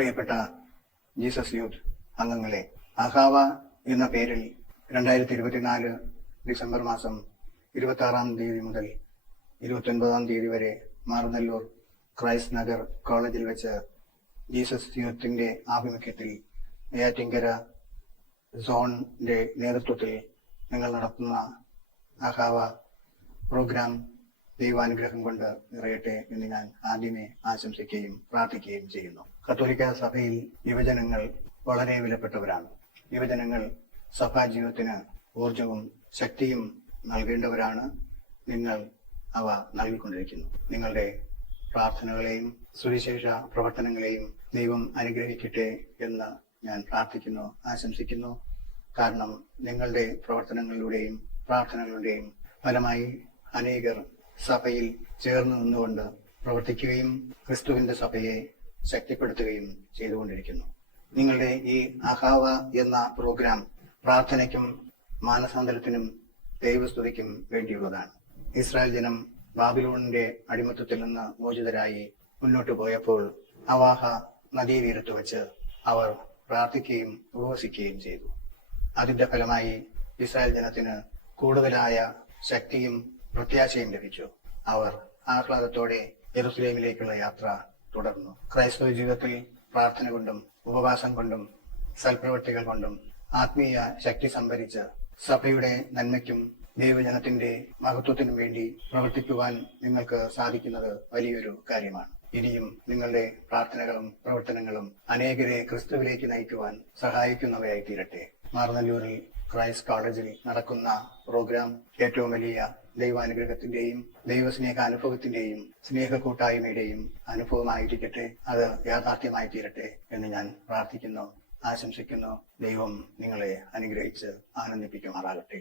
പ്രിയപ്പെട്ട Jesus youth അംഗങ്ങളെ അഹാവ എന്ന പേരിൽ രണ്ടായിരത്തി ഇരുപത്തിനാല് ഡിസംബർ മാസം ഇരുപത്തി ആറാം തീയതി മുതൽ ഇരുപത്തി ഒൻപതാം തീയതി വരെ മാറുന്നല്ലൂർ ക്രൈസ്റ്റ് നഗർ കോളേജിൽ വെച്ച് ജീസസ് യൂത്തിന്റെ ആഭിമുഖ്യത്തിൽ നെയ്യാറ്റിങ്കര സോണിന്റെ നേതൃത്വത്തിൽ നിങ്ങൾ നടത്തുന്ന അഹാവ പ്രോഗ്രാം ദൈവാനുഗ്രഹം കൊണ്ട് നിറയട്ടെ എന്ന് ഞാൻ ആദ്യമേ ആശംസിക്കുകയും പ്രാർത്ഥിക്കുകയും ചെയ്യുന്നു. കത്തോലിക്ക സഭയിൽ യുവജനങ്ങൾ വളരെ വിലപ്പെട്ടവരാണ്. യുവജനങ്ങൾ സഭാ ജീവിതത്തിന് ഊർജവും ശക്തിയും നൽകേണ്ടവരാണ് നിങ്ങൾ അവ നൽകിക്കൊണ്ടിരിക്കുന്നു. നിങ്ങളുടെ പ്രാർത്ഥനകളെയും സുവിശേഷ പ്രവർത്തനങ്ങളെയും ദൈവം അനുഗ്രഹിക്കട്ടെ എന്ന് ഞാൻ പ്രാർത്ഥിക്കുന്നു ആശംസിക്കുന്നു. കാരണം നിങ്ങളുടെ പ്രവർത്തനങ്ങളിലൂടെയും പ്രാർത്ഥനകളുടെയും ഫലമായി അനേകർ സഭയിൽ ചേർന്ന് നിന്നുകൊണ്ട് പ്രവർത്തിക്കുകയും ക്രിസ്തുവിന്റെ സഭയെ ശക്തിപ്പെടുത്തുകയും ചെയ്തുകൊണ്ടിരിക്കുന്നു. നിങ്ങളുടെ ഈ അഹാവ എന്ന പ്രോഗ്രാം പ്രാർത്ഥനയ്ക്കും മാനസാന്തരത്തിനും ദൈവസ്തുതിക്കും വേണ്ടിയുള്ളതാണ്. ഇസ്രായേൽ ജനം ബാബിലോണിന്റെ അടിമത്തത്തിൽ നിന്ന് മോചിതരായി മുന്നോട്ട് പോയപ്പോൾ അവാഹ നദീതീരത്ത് വച്ച് അവർ പ്രാർത്ഥിക്കുകയും ഉപവസിക്കുകയും ചെയ്തു. അതിന്റെ ഫലമായി ഇസ്രായേൽ ജനത്തിന് കൂടുതലായ ശക്തിയും പ്രത്യാശയും ലഭിച്ചു. അവർ ആഹ്ലാദത്തോടെ ജെറുസലേമിലേക്കുള്ള യാത്ര തുടർന്നു. ക്രൈസ്തവ ജീവിതത്തിൽ പ്രാർത്ഥന കൊണ്ടും ഉപവാസം കൊണ്ടും സൽപ്രവൃത്തികൾ കൊണ്ടും ആത്മീയ ശക്തി സംഭരിച്ച് സഭയുടെ നന്മയ്ക്കും ദൈവജനത്തിന്റെ മഹത്വത്തിനും വേണ്ടി പ്രവർത്തിക്കുവാൻ നിങ്ങൾക്ക് സാധിക്കുന്നത് വലിയൊരു കാര്യമാണ്. ഇനിയും നിങ്ങളുടെ പ്രാർത്ഥനകളും പ്രവർത്തനങ്ങളും അനേകരെ ക്രിസ്തുവിലേക്ക് നയിക്കുവാൻ സഹായിക്കുന്നവയായി തീരട്ടെ. മാർനല്ലൂരിൽ ക്രൈസ്റ്റ് കോളേജിൽ നടക്കുന്ന പ്രോഗ്രാം ഏറ്റവും വലിയ ദൈവാനുഗ്രഹത്തിന്റെയും ദൈവസ്നേഹ അനുഭവത്തിന്റെയും സ്നേഹ കൂട്ടായ്മയുടെയും അനുഭവമായിരിക്കട്ടെ അത് യാഥാർത്ഥ്യമായി തീരട്ടെ എന്ന് ഞാൻ പ്രാർത്ഥിക്കുന്നു ആശംസിക്കുന്നു. ദൈവം നിങ്ങളെ അനുഗ്രഹിച്ച് ആനന്ദിപ്പിക്കുമാറാകട്ടെ.